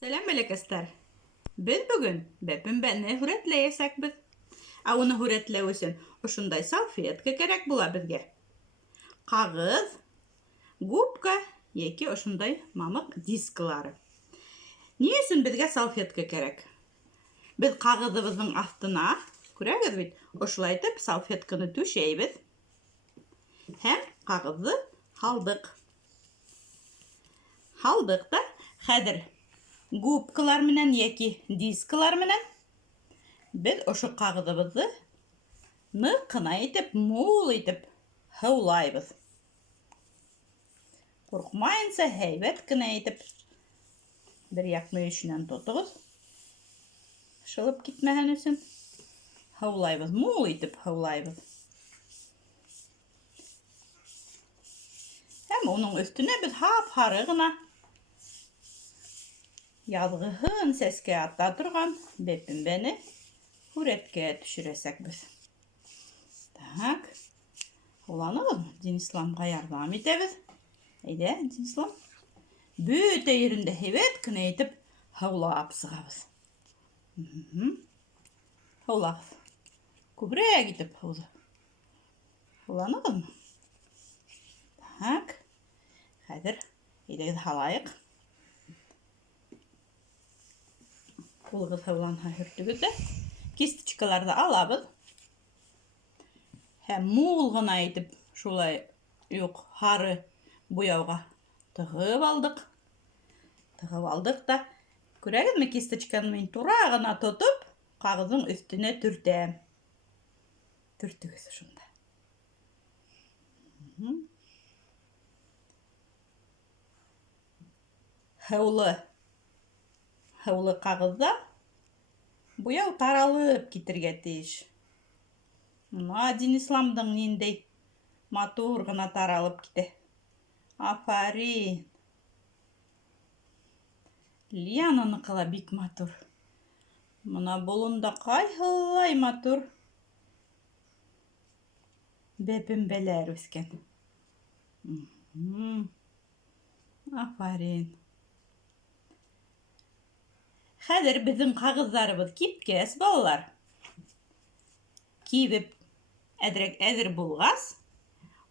Сәлем бәләкәстәр. Без бүген бәпембәне һүрәтләячәкбез. Уны һүрәтләү өчен ошондай салфетка кәрәк була безгә. Кагыз, губка яки ошондай мамык дискалары. Ни өчен безгә салфетка кәрәк? Без кагызыбызның астына, күрәгез бит, ошулайтып салфетканы түшәйбез. Һәм кагызды һалдык. Һалдык та хәзер губкалар менән яки дискалар менән без ошо кагызыбызды нык кына итеп, мул итеп һаулайбыз. Куркмайынса, һәйбәт кенә итеп бер як мөешеннән тотыгыз. Шылып китмәһен өчен һаулайбыз, мул итеп һаулайбыз. Һәм уның өстенә без һап-һары гына яҙғыһын сәскә ата торган бәпембәне һүрәткә төшөрәсәкбез. Так. Һауланыгыҙ, Денисламға ярҙам итәбеҙ. Әйҙә, Денислам. Бөтә ерендә һәйбәт кенә итеп һаулап сығабыҙ. Һаулағыҙ. Күберәк итеп һауҙы. Һауланыгыҙмы? Так. Хәҙер әйҙәгеҙ һалайыҡ. Ҡулығыҙ һауланһа һөртөгөҙ ҙә. Кисточкаларҙы алабыҙ. Һәм мул ғына итеп шулай һары буяуға тығып алдык. Тығып алдык та, күрәгеҙме, кисточканы мин тура ғына тотоп, ҡағыҙҙың өҫтөнә төртәм. Төртөгөҙ шунда. Һыулы ҡағыҙҙа буяу таралып китергә тейеш. Денисламдың ниндәй матур ғына таралып китә. Афарин. Лиананыҡы ла бик матур. Мына болонда ҡайһылай матур бәпембәләр үҫкән. Афарин. Хәҙер беҙҙең ҡағыҙҙарыбыҙ кипкәс, балалар, кибеп әҙер булғас,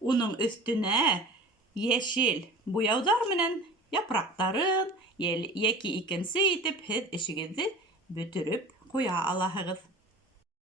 уның өҫтөнә йәшел буяуҙар менән япраҡтарын йәки икенсе итеп һеҙ эшегеҙҙе бөтөрөп ҡуя алаһығыҙ.